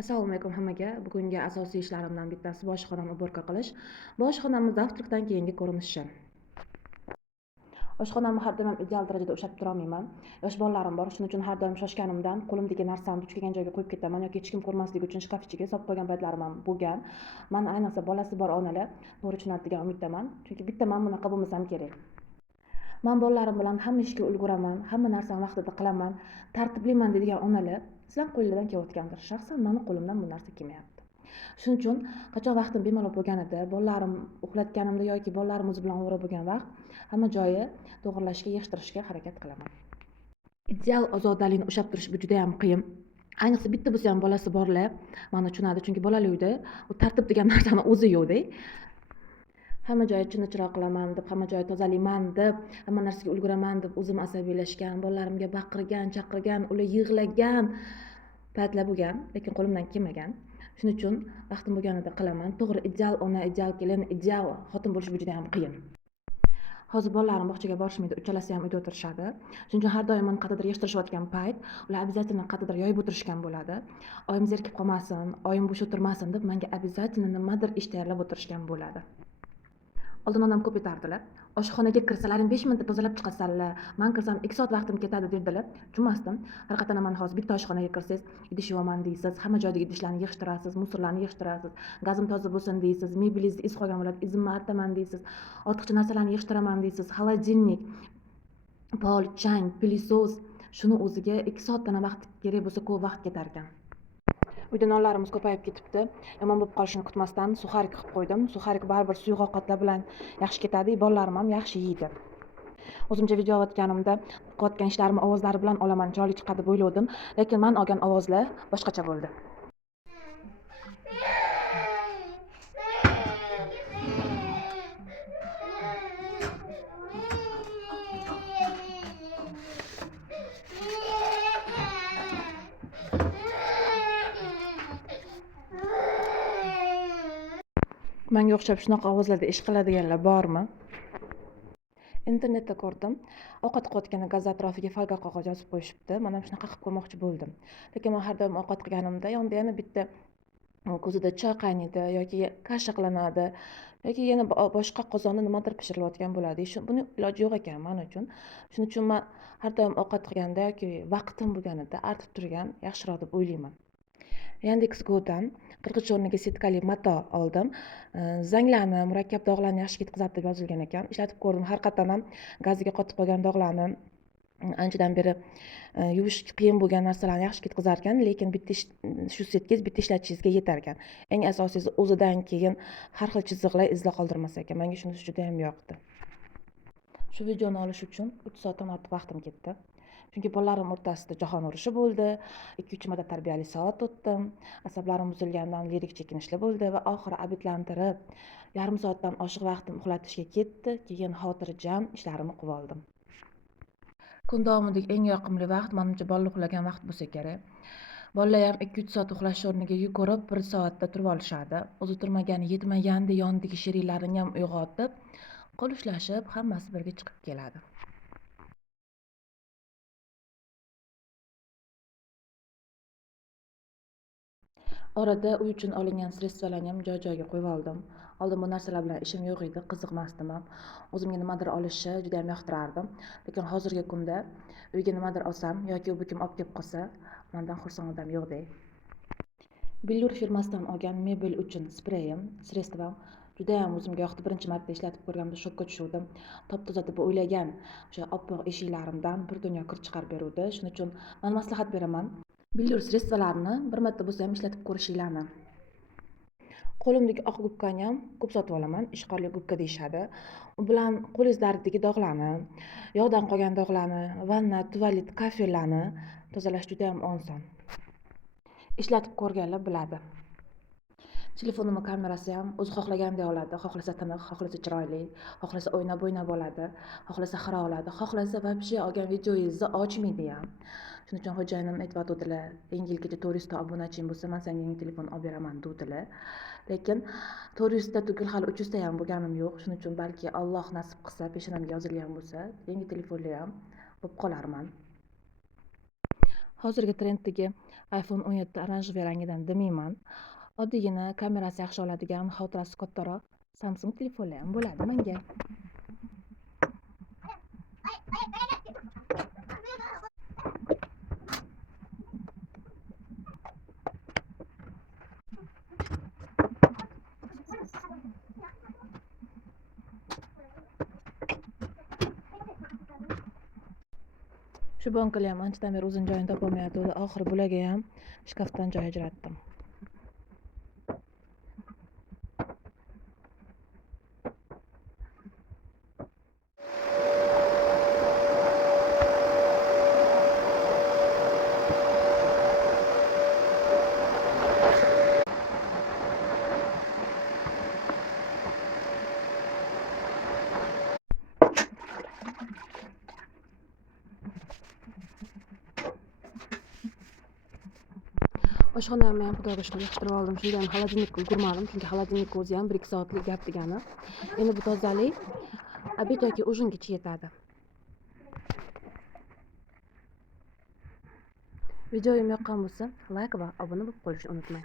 Assalomu alaykum hammaga. Bugungi asosiy ishlarimdan bittasi bojxonani уборка qilish. Bojxonamiz завтракdan keyingi ko'rinishi. Oshxonamni har doim ideal darajada ushlab tura olmayman. Yosh bolalarim bor, shuning uchun har doim shoshganimdan qo'limdagi narsani duch kelgan joyga qo'yib ketaman yoki hech kim ko'rmasligi uchun shkafchiga solib qo'ygan paytlarim ham bo'lgan. Men ayniqsa bolasi bor onalar to'g'ri tushunadi degan umiddaman, chunki bitta men bunaqa bo'lmasam kerak. Men bolalarim bilan hamma ishga ulguraman, hamma narsani vaqtida qilaman, tartibliman deydigan onalar sizlar qo'lingizdan kelayotgandir. Shaxsan meni qo'limdan bu narsa kelmayapti. Shuning uchun qachon vaqtim bemalol bo'lganida, bolalarim uxlatganimda yoki bolalarim o'zi bilan ovora bo'lgan vaqt hamma joyi to'g'rilashga, yig'ishtirishga harakat qilaman. Ideal ozodalikni ushlab turish bu juda ham qiyin. Ayniqsa bitta bo'lsa ham bolasi borlar meni tushunadi, chunki bolali uyda u tartib degan narsani o'zi yo'qda. Hamma joyi chinichiroq qilaman deb, hamma joyi tozalayman deb, hamma narsaga ulguraman deb o'zim asabiylashgan, bolalarimga baqirgan, chaqirgan, ular yig'lagan paytlar bo'lgan, lekin qo'limdan kelmagan. Shuning uchun vaqtim bo'lganida qilaman. To'g'ri, ideal ona, ideal kelin, ideal xotin bo'lish bu juda ham qiyin. Hozir bolalarim bog'chaga borishmaydi, uchalasi ham uyda o'tirishadi. Shuning uchun har doim meni qattiq yig'ishtirishayotgan payt, ular обязательно qattiq yoyib o'tirishgan bo'ladi. Oyim zerikib qolmasin, oyim bo'sh o'tirmasin deb menga обязательно nimadir ish tayyorlab o'tirishgan bo'ladi. Oldin onam ko'p aytardilar. Oshxonaga kirsalaring 5 minutda tozalab chiqasanlar. Men kirsam 2 soat vaqtim ketadi dedilar. Tushunmasdim. Haqiqatan men hozir bitta oshxonaga kirsangiz, idish yuvaman deysiz, hamma joydagi idishlarni yig'ishtirasiz, musorlarni yig'ishtirasiz, gazim toza bo'lsin deysiz, mebelingizni iz qolgan bo'ladi, izimni artaman deysiz, ortiqcha narsalarni yig'ishtiraman deysiz, xolodilnik, pol, chang, pilisos, shuni o'ziga 2 soatdan vaqt kerak bo'lsa, ko'p vaqt ketar ekan. Uyda nonlarimiz ko'payib ketibdi. Yomon bo'lib qolishini kutmasdan suxarik qilib qo'ydim. Suxarik baribir suyuq ovqatlar bilan yaxshi ketadi, bolalarim ham yaxshi yeydi. O'zimcha video olayotganimda qilayotgan ishlarimni ovozlari bilan olaman, chiroyli chiqadi deb o'yladim, lekin men olgan ovozlar boshqacha bo'ldi. Menga o'xshab shunaqa ovozlarda ish qiladiganlar bormi? Internetda ko'rdim. Ovqat qilayotganda gaz atrofiga folga qog'oz yozib qo'yishibdi. Men ham shunaqa qilib ko'rmoqchi bo'ldim. Lekin men har doim ovqat qilganimda yonida yana bitta ko'zida choy qaynaydi yoki kasha qilinadi yoki yana boshqa qozonda nimadir pishirilayotgan bo'ladi. Buni iloji yo'q ekan men uchun. Shuning uchun men har doim ovqat qilganda yoki vaqtim bo'lganida artib turgan yaxshiroq deb o'ylayman. Yandex.Go'dan qirg'ich o'rniga setkali mato oldim. Zanglarni, murakkab dog'larni yaxshi ketkazadi deb yozilgan ekan. Ishlatib ko'rdim. Har qatdan ham gaziga qotib qolgan dog'larni anchadan beri yuvish qiyin bo'lgan narsalarni yaxshi ketkazar ekan, lekin bitta shu setkangiz bitta ishlatishingizga yetar ekan. Eng asosiysi o'zidan keyin har xil chiziqlar, izlar qoldirmas ekan. Menga shunisi juda ham yoqdi. Shu videoni olish uchun 3 soatdan ortiq vaqtim ketdi. Chunki bolalarim o'rtasida jahon urushi bo'ldi, 2-3 marta tarbiyali soat o'tdim, asablarim buzilgandan lirik chekinishlar bo'ldi va oxiri obedlantirib, yarim soatdan oshiq vaqtim uxlatishga ketdi, keyin xotirjam ishlarimni qilib oldim. Kun davomidagi eng yoqimli vaqt menimcha bolalar uxlagan vaqt bo'lsa kerak. Bolalar ham 2-3 soat uxlash o'rniga yugurib 1 soatda turib olishadi. O'zi turmagani yetmaganda yonidagi sheriklarini ham uyg'otib, qo'l ushlashib, hammasi birga chiqib keladi. Orada uy uchun olingan sredstvalarni ham joy-joyiga qo'yib oldim. Oldin bu narsalar bilan ishim yo'q edi, qiziqmasdim ham. O'zimga nimadir olishni juda ham yoqtirardim. Lekin hozirgi kunda uyga nimadir olsam yoki u kim olib kelib qolsa, mendan xursand odam yo'qda. Billur firmasidan olgan mebel uchun spreyim, sredstvam juda ham o'zimga yoqdi. Birinchi marta ishlatib ko'rganimda shokka tushdim. Top-toza deb o'ylagan o'sha oppoq eshiklarimdan bir dunyo kir chiqarib beruvdi. Shuning uchun men maslahat beraman. Billur sredstvalarni bir marta bo'lsa ham ishlatib ko'rishinglarni. Qo'limdagi oq gubkani ham ko'p sotib olaman. Ishqorli gubka deyishadi. U bilan qo'lingizlardagi dog'larni, yog'dan qolgan dog'larni, vanna, tualet, kafellarni tozalash juda ham oson. Ishlatib ko'rganlar biladi. Telefonimning kamerasi ham o'zi xohlagandek oladi. Xohlasa tiniq, xohlasa chiroyli, xohlasa o'ynab-o'ynab oladi, xohlasa xira oladi, xohlasa вообще olgan videoingizni ochmaydi ham. Shuning uchun xo'jayinim aytibdilar, yangi yilgacha 400 ta obunaching bo'lsa, men senga yangi telefon olib beraman dedilar. Lekin 400 ta tugul hali 300 ta ham bo'lganim yo'q. Shuning uchun balki Alloh nasib qilsa, peshonamga yozilgan bo'lsa, yangi telefonlar ham bo'lib qolarman. Hozirgi trenddagi iPhone 17 oranjiviy rangidan demayman. Oddiygina kamerasi yaxshi oladigan, xotirasi kattaroq Samsung telefonlar ham bo'ladi menga. Shu bankalar ham anchadan beri o'zini joyini topolmayotgandi. Oxiri bularga ham shkafdan joy ajratdim. Oshxonamni ham xudoga shukr yig'ishtirib oldim. Shunda ham xolodilnikka ulgurmadim, chunki xolodilnikka o'zi ham 1-2 soatlik gap degani. Endi bu tozalik obed yoki ujingacha yetadi. Videoyim yoqqan bo'lsa, like va obuna bo'lib qolishni unutmang.